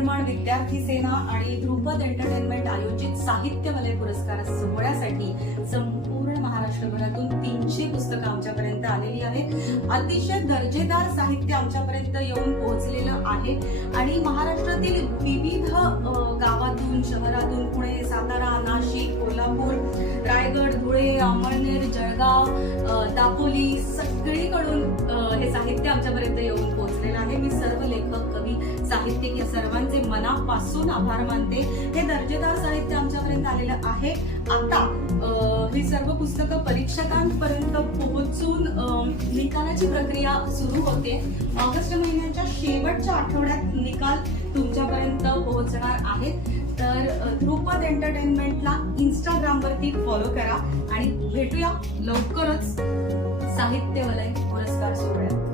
नवनिर्माण विद्यार्थी सेना आणि ध्रुपद एंटरटेनमेंट आयोजित साहित्य साहित्यवलय पुरस्कार सोहळ्यासाठी संपूर्ण महाराष्ट्रभरातून तीनशे पुस्तकं आमच्यापर्यंत आलेली आहेत. अतिशय दर्जेदार साहित्य आमच्यापर्यंत येऊन पोहोचलेलं आहे. आणि महाराष्ट्रातील विविध गावातून शहरातून पुणे सातारा नाशिक कोल्हापूर रायगड धुळे अमळनेर जळगाव दापोली सगळीकडून हे साहित्य आमच्यापर्यंत येऊन पोहोचलेलं आहे. मी सर्व लेखक साहित्यिक या सर्वांचे मनापासून आभार मानते. हे दर्जेदार साहित्य आमच्यापर्यंत आलेलं आहे. आता ही सर्व पुस्तकं परीक्षकांपर्यंत पोहोचून निकालाची प्रक्रिया सुरू होते. ऑगस्ट महिन्याच्या शेवटच्या आठवड्यात निकाल तुमच्यापर्यंत पोहोचणार आहेत. तर ध्रुपद एंटरटेनमेंटला इंस्टाग्रामवरती फॉलो करा. आणि भेटूया लवकरच. साहित्य वलय पुरस्कार सोहळ्यात.